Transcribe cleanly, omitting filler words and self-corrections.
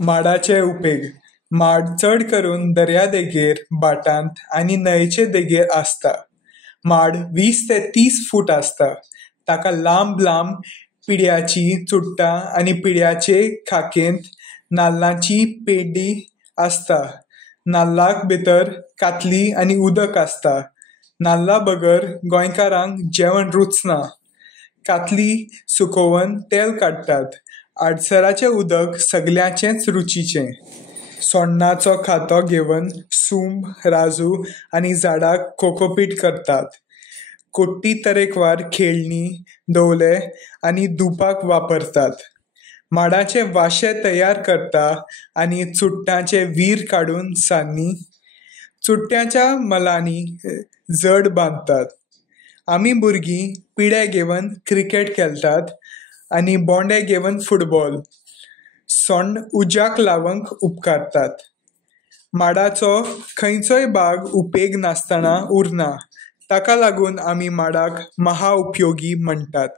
माडाचे उपेग. माड चड करून दर्यादेगेर, भाटांत आनी न्हंयचे देगेर आसता. माड 20 ते 30 फूट आसता. ताका लांब लांब पिड्याची चुडटां आनी पिड्याचे खाकेंत नाल्लाची पेंडी आसता. नाल्लाक भितर कातली आनी उदक आसता. नाल्ला बगर गोंयकारांक जेवण रुचना. कातली सुकोवन तेल काडटात. आडसराचें उदक सगळ्यांचेच रुचीचें. सोण्णाचो खातो घेवन सूंब, राजू आनी झाडाक कोकोपीट करतात. कोट्टी तरेकवार खेळणीं, दवले आनी धुवपाक वापरतात. माडाचे वाशे तयार करता आनी चुडटांचे वीर काडून सान्नी चुडट्याच्या मलांनी जड बांदतात. आमी भुरगीं पिडे घेवन क्रिकेट खेळटात आनी बोंडे घेवन फुटबॉल. सोण्ण उज्याक लावंक उपकारतात. माडाचो खंयचोय भाग उपेग नासतना उरना. ताका लागून आमी माडाक महाउपयोगी म्हणटात.